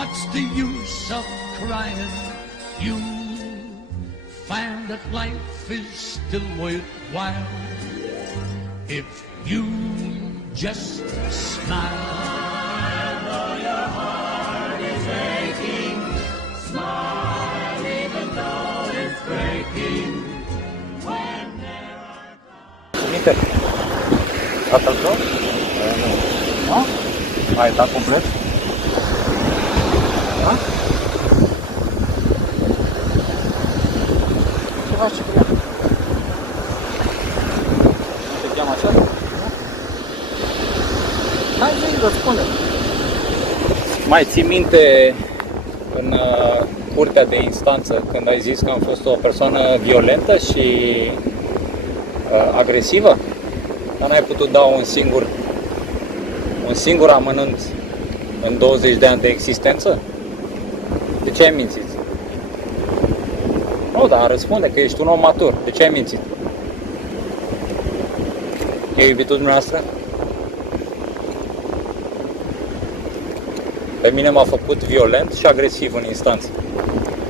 What's the use of crying? You find that life is still worthwhile if you just smile. Though your heart is aching, smile even though it's breaking. When there are Inter. Tatăl tău? Nu. Ai dat complet? Da? Ce faci cu ea? Te cheamă așa? Hai zi, răspunde. Mai ții minte în curtea de instanță când ai zis că am fost o persoană violentă și agresivă? Dar n-ai putut da un singur amănunt în 20 de ani de existență? De ce ai mințit? Nu, dar răspunde că ești un om matur. De ce ai mințit? E iubitul dumneavoastră? Pe mine m-a făcut violent și agresiv în instanță.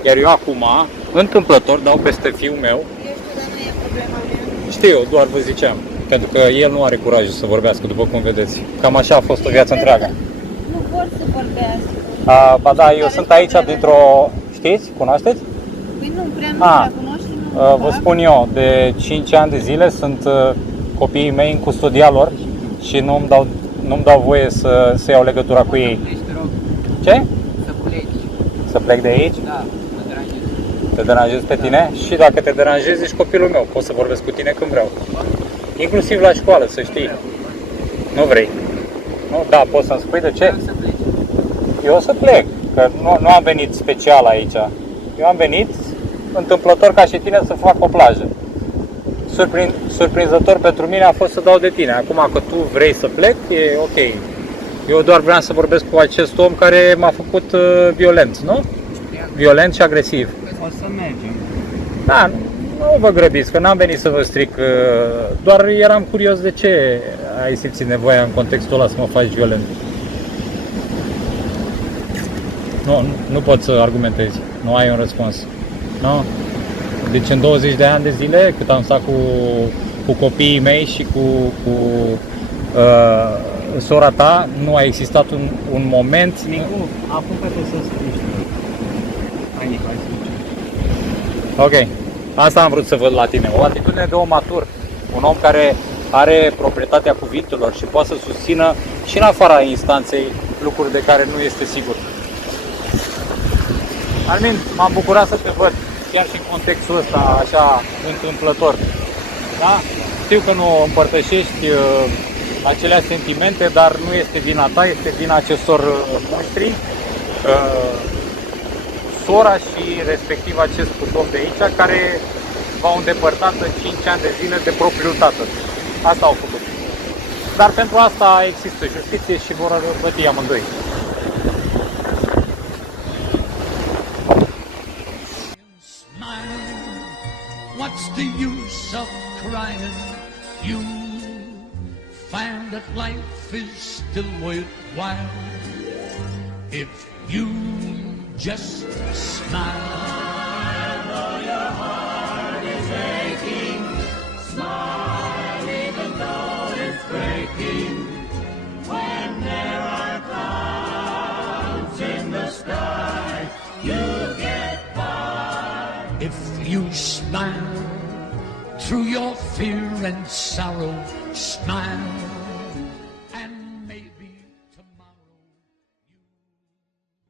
Iar eu acum, întâmplător, dau peste fiul meu. Eu știu, dar nu e problema mea. Știu, eu doar vă ziceam. Pentru că el nu are curajul să vorbească, după cum vedeți. Cam așa a fost o viață întreagă. Nu vor să vorbească. Ba da, eu sunt aici dintr-o... Știți? Cunoașteți? Păi nu, prea nu prea cunoști. Vă spun eu, de 5 ani de zile sunt copiii mei în custodia lor și nu-mi dau voie să iau legătura cu ei. Ce? Să pleci. Să plec de aici? Da, mă deranjez. Te deranjez pe tine? Și dacă te deranjezi, ești copilul meu. Pot să vorbesc cu tine când vreau. Inclusiv la școală, să știi. Nu vrei? Nu? Da, poți să-mi spui de ce? Să pleci. Eu o să plec, că nu am venit special aici. Eu am venit întâmplător ca și tine să fac o plajă. Surprinzător pentru mine a fost să dau de tine. Acum că tu vrei să plec, e ok. Eu doar vreau să vorbesc cu acest om care m-a făcut violent, nu? Violent și agresiv. O să mergem. Da, nu vă grăbiți, că n-am venit să vă stric, doar eram curios de ce ai simțit nevoia în contextul ăla să mă faci violent. Nu pot să argumentezi, nu ai un răspuns. Nu? Deci în 20 de ani de zile, cât am stat cu copiii mei și cu sora ta, nu a existat un moment... Nicu, apucă-te să spui. Hai să ducem. Ok, asta am vrut să văd la tine, o atitudine de om matur, un om care are proprietatea cuvintelor și poate să susțină și în afara instanței lucruri de care nu este sigur. Armin, m-am bucurat să te văd, chiar și în contextul ăsta, așa, întâmplător. Da? Știu că nu împărtășești aceleași sentimente, dar nu este vina ta, este vina acestor muștri. Sora și respectiv acest om de aici, care v-au îndepărtat în 5 ani de zile de propriul tată. Asta au făcut. Dar pentru asta există justiție și vor plăti amândoi. What's the use of crying? You find that life is still worthwhile if you just smile. Though your heart is aching, smile even though it's breaking. When there are clouds in the sky, you get by. If you smile through your fear and sorrow, smile